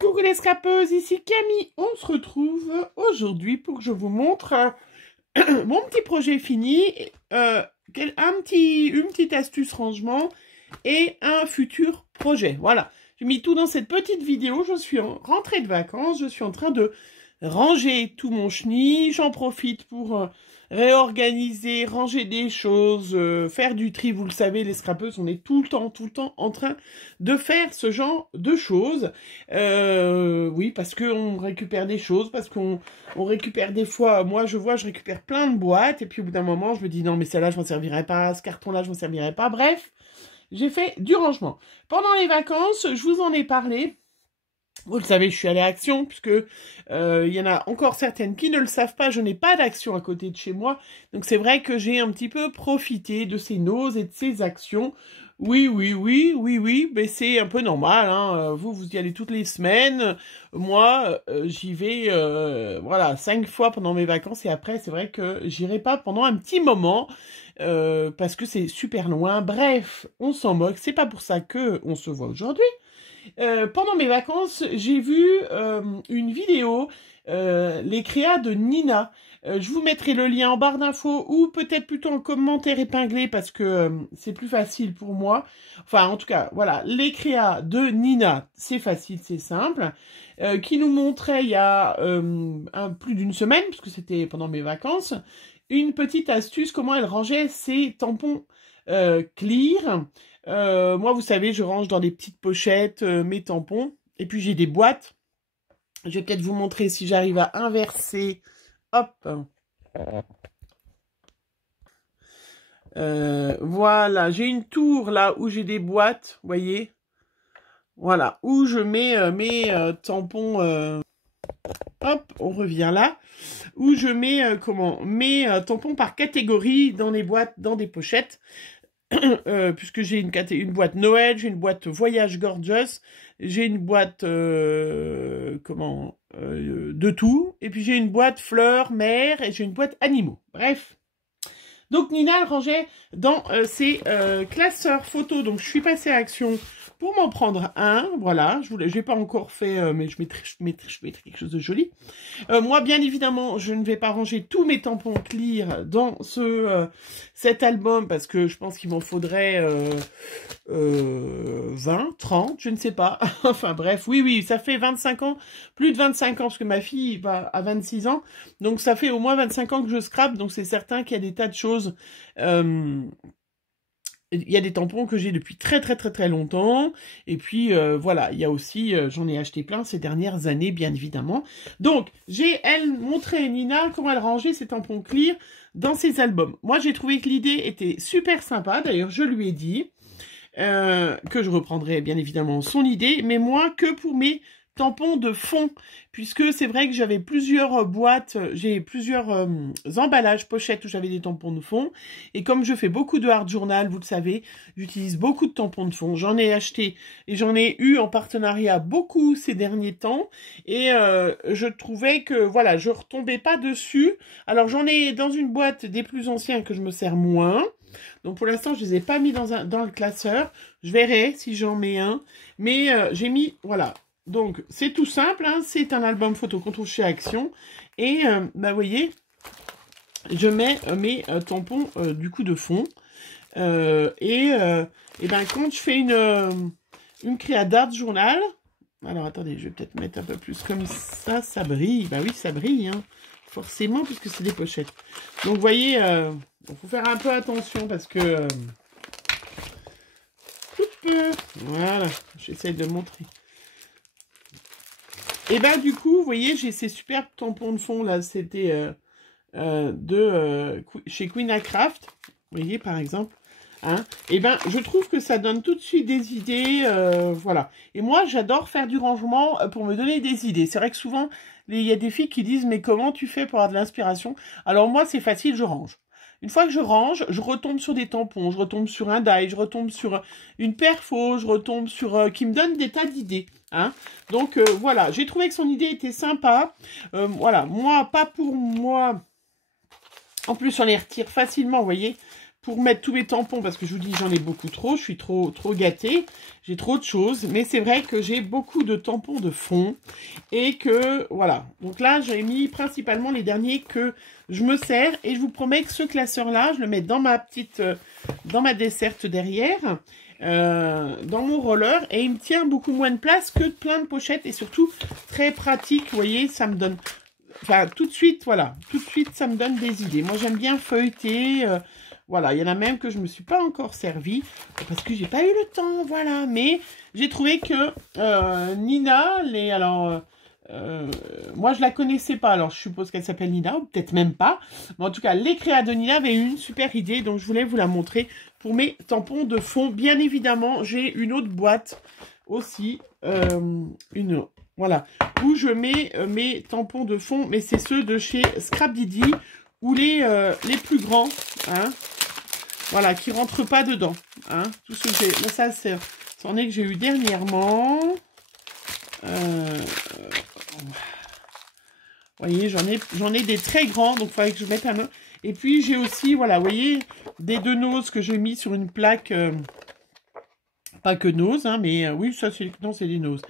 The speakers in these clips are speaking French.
Coucou les scrapeuses, ici Camille. On se retrouve aujourd'hui pour que je vous montre mon petit projet fini, une petite astuce rangement et un futur projet. Voilà, j'ai mis tout dans cette petite vidéo. Je suis en rentrée de vacances, je suis en train de ranger tout mon chenil. J'en profite pour réorganiser, ranger des choses, faire du tri. Vous le savez, les scrapeuses, on est tout le temps en train de faire ce genre de choses. Oui, parce qu'on récupère des choses, parce qu'on récupère des fois, moi je récupère plein de boîtes, et puis au bout d'un moment, je me dis non, mais celle-là, je m'en servirai pas, ce carton-là, je m'en servirai pas. Bref, j'ai fait du rangement. Pendant les vacances, je vous en ai parlé. Vous le savez, je suis allée à Action, puisque il y en a encore certaines qui ne le savent pas. Je n'ai pas d'Action à côté de chez moi. Donc c'est vrai que j'ai un petit peu profité de ces Noz et de ces actions. Oui, mais c'est un peu normal, hein. Vous y allez toutes les semaines. Moi, j'y vais, voilà, 5 fois pendant mes vacances. Et après, c'est vrai que j'irai pas pendant un petit moment, parce que c'est super loin. Bref, on s'en moque. C'est pas pour ça que on se voit aujourd'hui. Pendant mes vacances, j'ai vu une vidéo, les créas de Nina. Je vous mettrai le lien en barre d'infos ou peut-être plutôt en commentaire épinglé parce que c'est plus facile pour moi. Enfin, en tout cas, voilà, les créas de Nina, c'est facile, c'est simple. Qui nous montrait il y a plus d'une semaine, parce que c'était pendant mes vacances, une petite astuce, comment elle rangeait ses tampons clear. Moi, vous savez, je range dans des petites pochettes mes tampons. Et puis, j'ai des boîtes. Je vais peut-être vous montrer si j'arrive à inverser. Hop. Voilà, j'ai une tour là où j'ai des boîtes, vous voyez. Voilà, où je mets mes tampons. Hop, on revient là. Où je mets mes tampons par catégorie dans les boîtes, dans des pochettes. Puisque j'ai une boîte Noël, j'ai une boîte Voyage Gorgeous, j'ai une boîte de tout, et puis j'ai une boîte fleurs, mer, et j'ai une boîte animaux. Bref. Donc Nina elle rangeait dans ses classeurs photos, donc je suis passée à Action pour m'en prendre un, voilà, je n'ai pas encore fait, mais je mettrai quelque chose de joli. Moi, bien évidemment, je ne vais pas ranger tous mes tampons clear dans cet album, parce que je pense qu'il m'en faudrait 20, 30, je ne sais pas. Enfin bref, oui, ça fait 25 ans, plus de 25 ans, parce que ma fille va à 26 ans, donc ça fait au moins 25 ans que je scrape, donc c'est certain qu'il y a des tas de choses. Il y a des tampons que j'ai depuis très longtemps. Et puis, voilà, il y a aussi, j'en ai acheté plein ces dernières années, bien évidemment. Donc, elle montrait, Nina, comment elle rangeait ses tampons clear dans ses albums. Moi, j'ai trouvé que l'idée était super sympa. D'ailleurs, je lui ai dit que je reprendrais, bien évidemment, son idée, mais moi, que pour mes tampons de fond, puisque c'est vrai que j'avais plusieurs boîtes, j'ai plusieurs emballages, pochettes où j'avais des tampons de fond, et comme je fais beaucoup de hard journal, vous le savez, j'utilise beaucoup de tampons de fond, j'en ai acheté, et j'en ai eu en partenariat beaucoup ces derniers temps, et je trouvais que, voilà, je retombais pas dessus. Alors j'en ai dans une boîte des plus anciens que je me sers moins, donc pour l'instant je les ai pas mis dans le classeur, je verrai si j'en mets un, mais j'ai mis, voilà. Donc, c'est tout simple, hein, c'est un album photo qu'on trouve chez Action. Et, vous voyez, je mets mes tampons du coup de fond. Et ben, quand je fais une créa d'art journal, alors attendez, je vais peut-être mettre un peu plus comme ça, ça brille. Bah oui, ça brille, hein, forcément, puisque c'est des pochettes. Donc, vous voyez, il faut faire un peu attention parce que... voilà, j'essaie de montrer. Et ben du coup, vous voyez, j'ai ces superbes tampons de fond là, c'était chez Queen Craft, vous voyez par exemple. Hein, et ben je trouve que ça donne tout de suite des idées, voilà. Et moi, j'adore faire du rangement pour me donner des idées. C'est vrai que souvent, il y a des filles qui disent, mais comment tu fais pour avoir de l'inspiration? Alors moi, c'est facile, je range. Une fois que je range, je retombe sur des tampons, je retombe sur un die, je retombe sur une perfo, je retombe sur... qui me donne des tas d'idées. Hein. Donc voilà, j'ai trouvé que son idée était sympa. Voilà, moi, pas pour moi. En plus, on les retire facilement, vous voyez. pour mettre tous mes tampons, parce que je vous dis, j'en ai beaucoup trop, je suis trop gâtée, j'ai trop de choses, mais c'est vrai que j'ai beaucoup de tampons de fond, et que, voilà. Donc là, j'ai mis principalement les derniers que je me sers, et je vous promets que ce classeur-là, je le mets dans ma petite, dans ma desserte derrière, dans mon roller, et il me tient beaucoup moins de place que plein de pochettes, et surtout, très pratique, vous voyez, ça me donne... Enfin, tout de suite, voilà, tout de suite, ça me donne des idées. Moi, j'aime bien feuilleter... voilà, il y en a même que je ne me suis pas encore servi parce que j'ai pas eu le temps, voilà. Mais j'ai trouvé que Nina, moi je la connaissais pas, alors je suppose qu'elle s'appelle Nina, ou peut-être même pas. Mais en tout cas, les créas de Nina avaient une super idée, donc je voulais vous la montrer pour mes tampons de fond. Bien évidemment, j'ai une autre boîte aussi, voilà, où je mets mes tampons de fond, mais c'est ceux de chez Scrap Didi, ou les plus grands, hein. Voilà, qui rentrent pas dedans. Hein. Tout ce que j'ai. Ça, c'en est que j'ai eu dernièrement. Vous voyez, j'en ai des très grands, donc il faudrait que je mette à main. Et puis j'ai aussi, voilà, vous voyez, des deux noses que j'ai mis sur une plaque. Pas que nose, hein, mais oui, ça c'est des noses.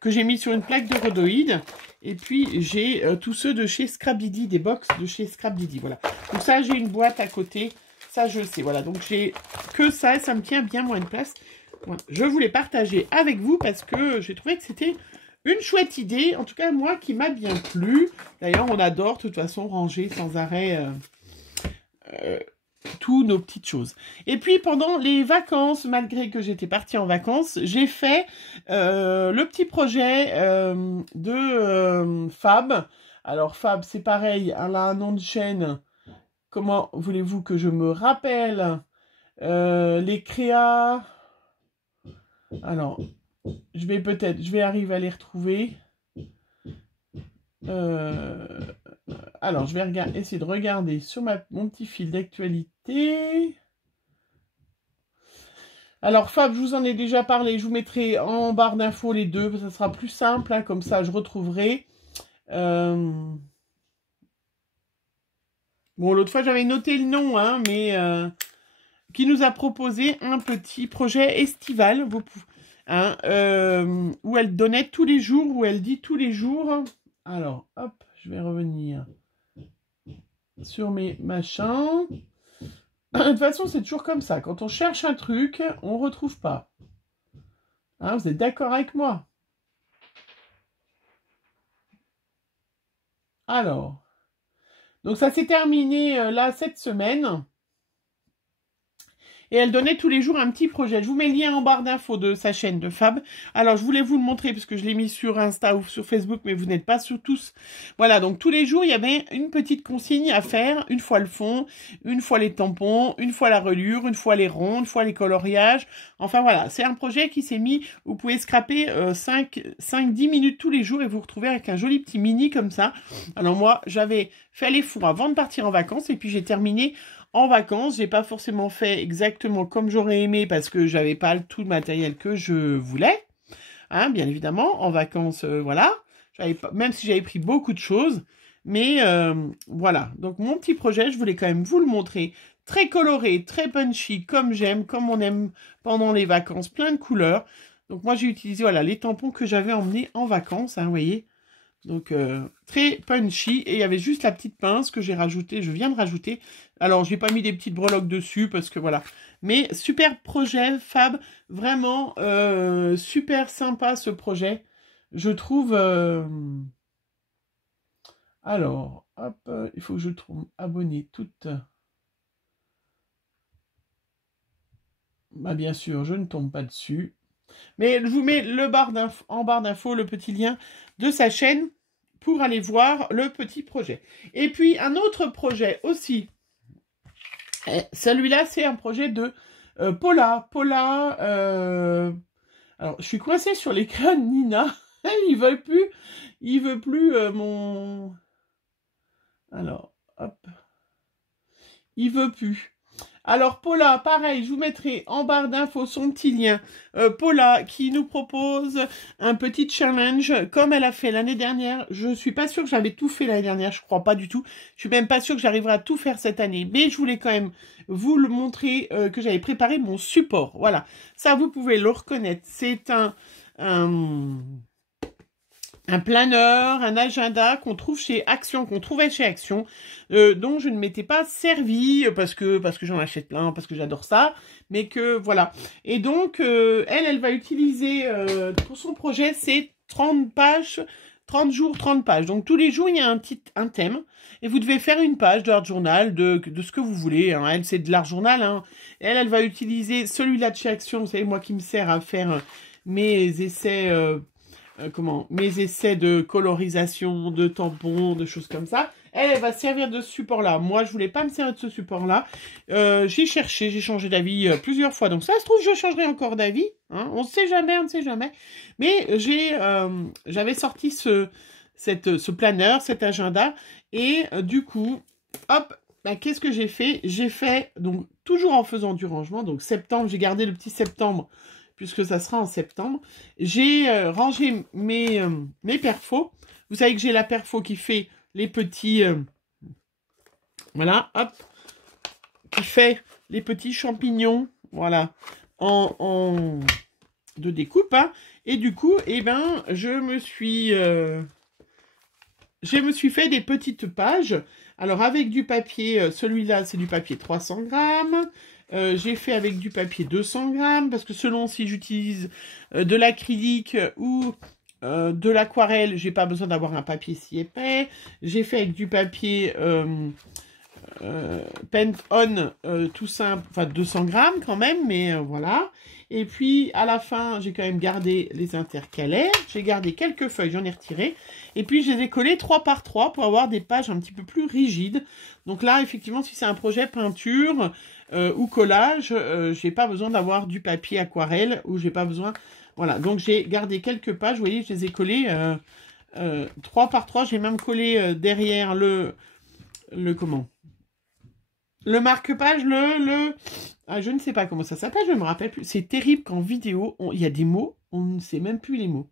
Que j'ai mis sur une plaque de rhodoïde. Et puis j'ai tous ceux de chez Scrap Didi, des box de chez Scrap Didi. Voilà. Donc ça, j'ai une boîte à côté. Ça, je sais, voilà, donc j'ai que ça, et ça me tient bien moins de place. Voilà. Je voulais partager avec vous parce que j'ai trouvé que c'était une chouette idée, en tout cas, moi, qui m'a bien plu. D'ailleurs, on adore, de toute façon, ranger sans arrêt toutes nos petites choses. Et puis, pendant les vacances, malgré que j'étais partie en vacances, j'ai fait le petit projet de Fab. Alors, Fab, c'est pareil, elle a un nom de chaîne. Comment voulez-vous que je me rappelle les créas? Alors, je vais arriver à les retrouver. Alors, je vais essayer de regarder sur mon petit fil d'actualité. Alors, Fab, je vous en ai déjà parlé. Je vous mettrai en barre d'infos les deux. Ça sera plus simple, hein, comme ça, je retrouverai. Bon, l'autre fois, j'avais noté le nom, hein, mais qui nous a proposé un petit projet estival, hein, où elle donnait tous les jours, où elle dit tous les jours. Alors, hop, je vais revenir sur mes machins. De toute façon, c'est toujours comme ça. Quand on cherche un truc, on ne retrouve pas. Hein, vous êtes d'accord avec moi? Alors... Donc, ça s'est terminé là cette semaine. Et elle donnait tous les jours un petit projet. Je vous mets le lien en barre d'infos de sa chaîne de Fab. Alors, je voulais vous le montrer parce que je l'ai mis sur Insta ou sur Facebook, mais vous n'êtes pas sur tous. Voilà, donc tous les jours, il y avait une petite consigne à faire. Une fois le fond, une fois les tampons, une fois la reliure, une fois les ronds, une fois les coloriages. Enfin, voilà, c'est un projet qui s'est mis. Vous pouvez scraper 5-10 minutes tous les jours et vous retrouvez avec un joli petit mini comme ça. Alors, moi, j'avais fait les fonds avant de partir en vacances et puis j'ai terminé en vacances. J'ai pas forcément fait exactement comme j'aurais aimé parce que j'avais pas tout le matériel que je voulais, hein, bien évidemment. En vacances, voilà, même si j'avais pris beaucoup de choses, mais voilà. Donc mon petit projet, je voulais quand même vous le montrer, très coloré, très punchy, comme j'aime, comme on aime pendant les vacances, plein de couleurs. Donc moi j'ai utilisé, voilà, les tampons que j'avais emmenés en vacances, hein, vous voyez. Donc, très punchy. Et il y avait juste la petite pince que j'ai rajoutée. Je viens de rajouter. Alors, je n'ai pas mis des petites breloques dessus parce que voilà. Mais super projet, Fab. Vraiment, super sympa ce projet. Je trouve... Alors, hop, il faut que je trouve abonné toutes. Bah, bien sûr, je ne tombe pas dessus. Mais je vous mets en barre d'infos le petit lien de sa chaîne pour aller voir le petit projet. Et puis, un autre projet aussi. Celui-là, c'est un projet de Paula. Paula, alors, je suis coincée sur l'écran de Nina. Il veut plus mon... Alors, hop. Il veut plus. Alors Paula, pareil, je vous mettrai en barre d'infos son petit lien. Paula qui nous propose un petit challenge comme elle a fait l'année dernière. Je suis pas sûre que j'avais tout fait l'année dernière, je crois pas du tout. Je suis même pas sûre que j'arriverai à tout faire cette année. Mais je voulais quand même vous le montrer que j'avais préparé mon support. Voilà, ça vous pouvez le reconnaître. C'est un planeur, un agenda qu'on trouve chez Action, qu'on trouvait chez Action, dont je ne m'étais pas servi parce que j'en achète plein, parce que j'adore ça, mais que voilà. Et donc, elle va utiliser pour son projet, c'est 30 pages, 30 jours, 30 pages. Donc, tous les jours, il y a un thème, et vous devez faire une page de Art Journal, de ce que vous voulez. Hein. Elle, c'est de l'Art Journal. Hein. Elle va utiliser celui-là de chez Action, vous savez, moi qui me sert à faire mes essais... mes essais de colorisation, de tampons, de choses comme ça. Elle va servir de ce support-là. Moi, je voulais pas me servir de ce support-là. J'ai cherché, j'ai changé d'avis plusieurs fois. Donc, ça se trouve, je changerai encore d'avis. Hein. On ne sait jamais, on ne sait jamais. Mais j'avais sorti ce planeur, cet agenda. Et du coup, hop, qu'est-ce que j'ai fait? J'ai fait, donc, toujours en faisant du rangement. Donc, septembre, j'ai gardé le petit septembre puisque ça sera en septembre. J'ai rangé mes perfos. Vous savez que j'ai la perfo qui fait les petits... voilà, hop. Qui fait les petits champignons, voilà, de découpe. Hein. Et du coup, eh ben, je me suis fait des petites pages. Alors, avec du papier, celui-là, c'est du papier 300 grammes. J'ai fait avec du papier 200 grammes, parce que selon si j'utilise de l'acrylique ou de l'aquarelle, j'ai pas besoin d'avoir un papier si épais. J'ai fait avec du papier Paint On, tout simple, enfin 200 grammes quand même, mais voilà. Et puis, à la fin, j'ai quand même gardé les intercalaires. J'ai gardé quelques feuilles, j'en ai retiré. Et puis, je les ai collées 3 par 3 pour avoir des pages un petit peu plus rigides. Donc là, effectivement, si c'est un projet peinture ou collage, j'ai pas besoin d'avoir du papier aquarelle ou j'ai pas besoin... Voilà, donc j'ai gardé quelques pages. Vous voyez, je les ai collées 3 par 3. J'ai même collé derrière le marque-page, je ne sais pas comment ça s'appelle, je ne me rappelle plus. C'est terrible qu'en vidéo, il y a des mots, on ne sait même plus les mots.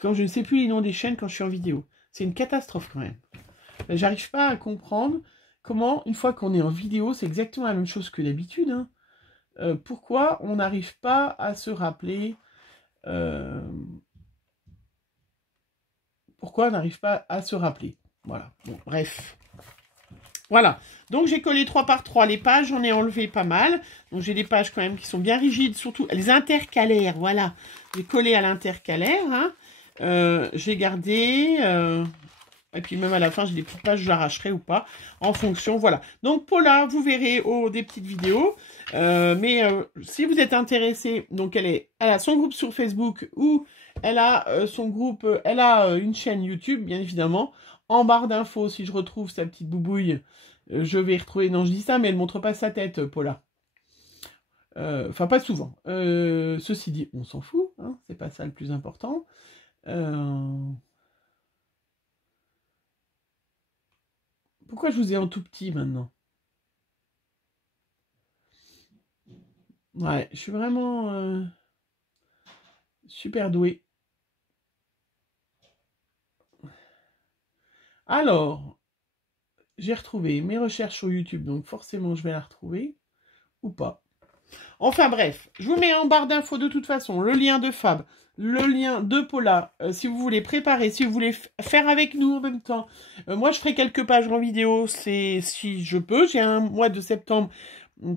Quand je ne sais plus les noms des chaînes quand je suis en vidéo. C'est une catastrophe quand même. J'arrive pas à comprendre comment, une fois qu'on est en vidéo, c'est exactement la même chose que d'habitude. Hein. Pourquoi on n'arrive pas à se rappeler... pourquoi on n'arrive pas à se rappeler. Voilà, bon, bref... Voilà, donc j'ai collé 3 par 3 les pages, j'en ai enlevé pas mal. Donc j'ai des pages quand même qui sont bien rigides, surtout les intercalaires, voilà. J'ai collé à l'intercalaire, hein. J'ai gardé, et puis même à la fin j'ai des petites pages, je l'arracherai ou pas, en fonction, voilà. Donc Paula, vous verrez des petites vidéos, mais si vous êtes intéressé, donc elle a son groupe sur Facebook ou elle a son groupe, elle a une chaîne YouTube, bien évidemment. En barre d'infos, si je retrouve sa petite boubouille, je vais retrouver... Non, je dis ça, mais elle ne montre pas sa tête, Paula. Enfin, pas souvent. Ceci dit, on s'en fout. Hein, c'est pas ça le plus important. Pourquoi je vous ai en tout petit, maintenant? Ouais, je suis vraiment super douée. Alors, j'ai retrouvé mes recherches sur YouTube, donc forcément je vais la retrouver, ou pas. Enfin bref, je vous mets en barre d'infos de toute façon le lien de Fab, le lien de Paula, si vous voulez préparer, si vous voulez faire avec nous en même temps. Moi je ferai quelques pages en vidéo, c'est si je peux. J'ai un mois de septembre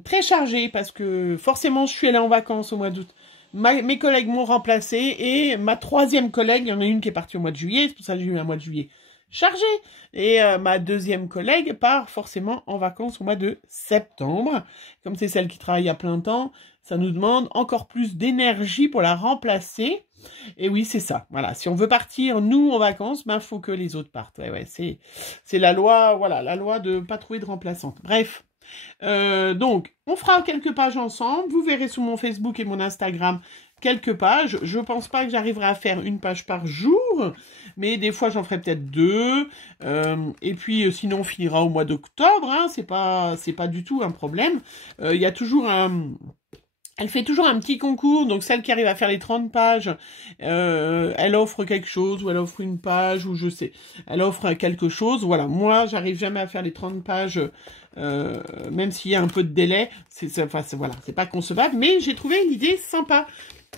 très chargé parce que forcément je suis allée en vacances au mois d'août. Mes collègues m'ont remplacé et ma troisième collègue, il y en a une qui est partie au mois de juillet, c'est pour ça que j'ai eu un mois de juillet chargé. Et ma deuxième collègue part forcément en vacances au mois de septembre. Comme c'est celle qui travaille à plein temps, ça nous demande encore plus d'énergie pour la remplacer. Et oui, c'est ça. Voilà, si on veut partir, nous, en vacances, ben, faut que les autres partent. Ouais, c'est la loi, voilà, la loi de pas trouver de remplaçante. Bref. Donc, on fera quelques pages ensemble. Vous verrez sur mon Facebook et mon Instagram quelques pages. Je pense pas que j'arriverai à faire une page par jour, mais des fois j'en ferai peut-être 2. Et puis sinon on finira au mois d'octobre, hein, c'est pas du tout un problème. Il y a toujours elle fait toujours un petit concours, donc celle qui arrive à faire les 30 pages, elle offre quelque chose, ou elle offre une page, ou je sais, elle offre quelque chose. Voilà, moi, j'arrive jamais à faire les 30 pages, même s'il y a un peu de délai, voilà, c'est pas concevable, mais j'ai trouvé l'idée sympa.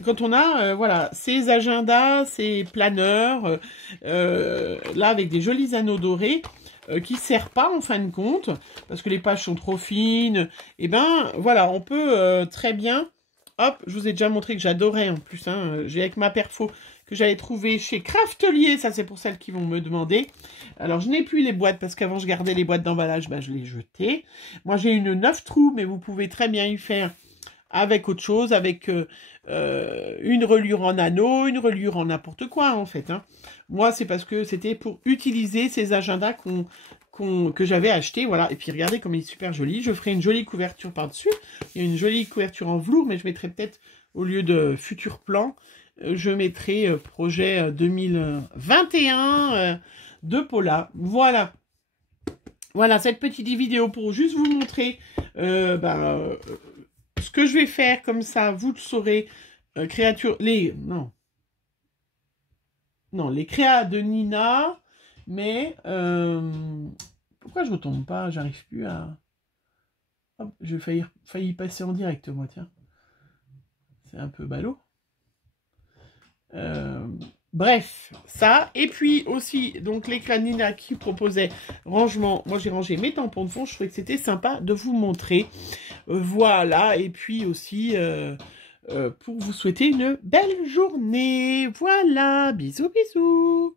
Quand on a, voilà, ces agendas, ces planeurs, là, avec des jolis anneaux dorés, qui ne sert pas en fin de compte, parce que les pages sont trop fines, et ben voilà, on peut très bien, hop, je vous ai déjà montré que j'adorais en plus, hein, j'ai avec ma perfo que j'allais trouver chez Craftelier, ça c'est pour celles qui vont me demander. Alors je n'ai plus les boîtes, parce qu'avant je gardais les boîtes d'emballage, ben, je les jetais. Moi j'ai une 9 trous, mais vous pouvez très bien y faire avec autre chose, avec une reliure en anneau, une reliure en n'importe quoi en fait. Hein. Moi c'est parce que c'était pour utiliser ces agendas que j'avais achetés, voilà. Et puis regardez comme il est super joli. Je ferai une jolie couverture par-dessus. Il y a une jolie couverture en velours, mais je mettrai peut-être, au lieu de futur plan, je mettrai projet 2021 de Paula. Voilà. Voilà, cette petite vidéo pour juste vous montrer ce que je vais faire, comme ça, vous le saurez. Les créas de Nina, mais pourquoi je ne retombe pas? J'arrive plus à... Hop, j'ai failli passer en direct, moi, tiens. C'est un peu ballot. Bref, ça. Et puis aussi, donc l'écran Nina qui proposait rangement. Moi, j'ai rangé mes tampons de fond. Je trouvais que c'était sympa de vous montrer. Voilà. Et puis aussi, pour vous souhaiter une belle journée. Voilà. Bisous, bisous.